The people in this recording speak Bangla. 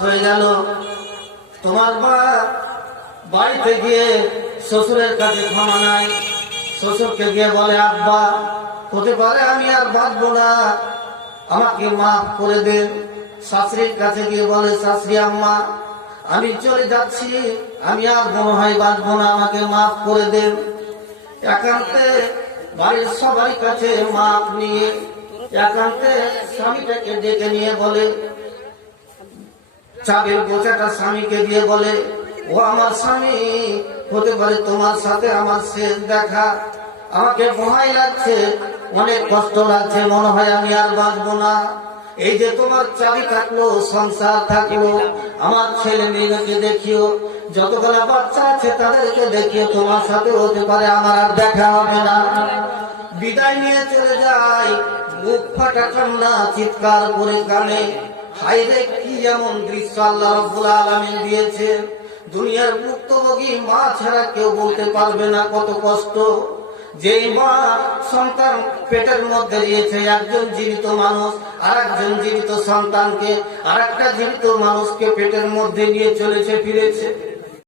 হয়ে গেল। তোমার মা বাড়িতে গিয়ে শ্বশুরের কাছে ক্ষমা নাই, শ্বশুরকে গিয়ে বলে, আব্বা হতে পারে আমি আর বাঁচবো না, আমাকে মাফ করে দেন। শাশুড়ির কাছে গিয়ে বলে, শাশুড়ি আম্মা আমি চলে যাচ্ছি, আমি আর মনে হয় বাঁচবো না, আমাকে মাফ করে দেন। একান্তে বাড়ির সবাই কাছে মাপ নিয়ে একান্তে স্বামীটাকে ডেকে নিয়ে বলে, চাবির বোঝাটা স্বামীকে দিয়ে বলে, ও আমার স্বামী, হতে পারে তোমার সাথে আমার শেষ দেখা, আমাকে ভয় লাগছে, অনেক কষ্ট লাগছে, মনে হয় আমি আর বাঁচবো না। এই যে তোমার চাবি থাকলো, সংসার থাকলো, আমার ছেলে মেয়েকে দেখিও, যতগুলা বাচ্চা আছে তাদেরকে দেখিও, তোমার সাথে হতে পারে আমার আর দেখা হবে না। বিদায় নিয়ে চলে যায়, মুখ ফাটা কান্না, চিৎকার করে কানে, হায় রে কি এমন দৃশ্য আল্লাহ রাব্বুল আলামিন দিয়েছে। দুনিয়ার ভুক্তভোগী মা ছাড়া কেউ বলতে পারবে না কত কষ্ট। যেই মা সন্তান পেটের মধ্যে দিয়েছে, একজন জীবিত মানুষ আর একজন জীবিত সন্তানকে, আর একটা জীবিত মানুষকে পেটের মধ্যে নিয়ে চলেছে ফিরেছে।